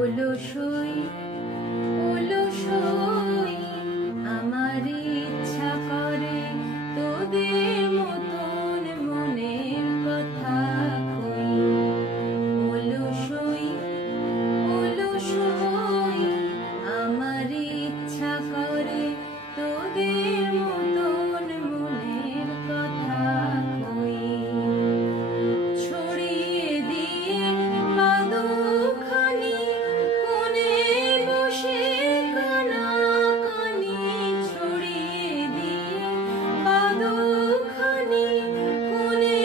অলসই অলসই আমার ইচ্ছা করে তোদের মতন মনের কথা কই। অলসই অলসই আমার ইচ্ছা করে তোদের মতন মনের কথা কই। ছড়িয়ে দিয়ে বাদুখানি কোণে বসে কানাকানি, ছড়িয়ে দিয়ে বাদুখানি কোণে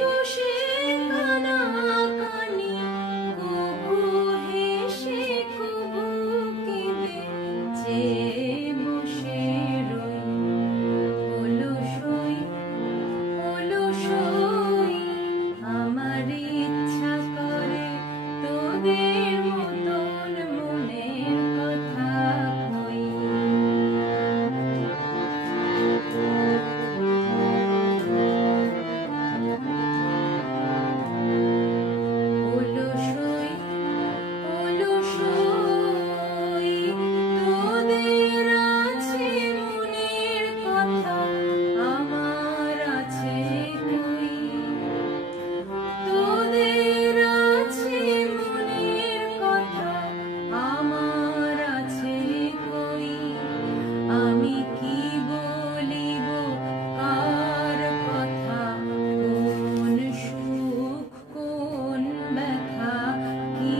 বসে কানাকানি, কভু হেসে কভু কেঁদে চেয়ে বসে রই। অলসই অলসই আমার ইচ্ছা করে তোদের মতন মনের কথা কই। অলসই অলসই তোদের আছে মনের কথা, আমার আছে কই। তোদের আছে মনের কথা, আমার আছে কই। আমি কি বলিব কার কথা, কোন সুখ কোন ব্যথা কি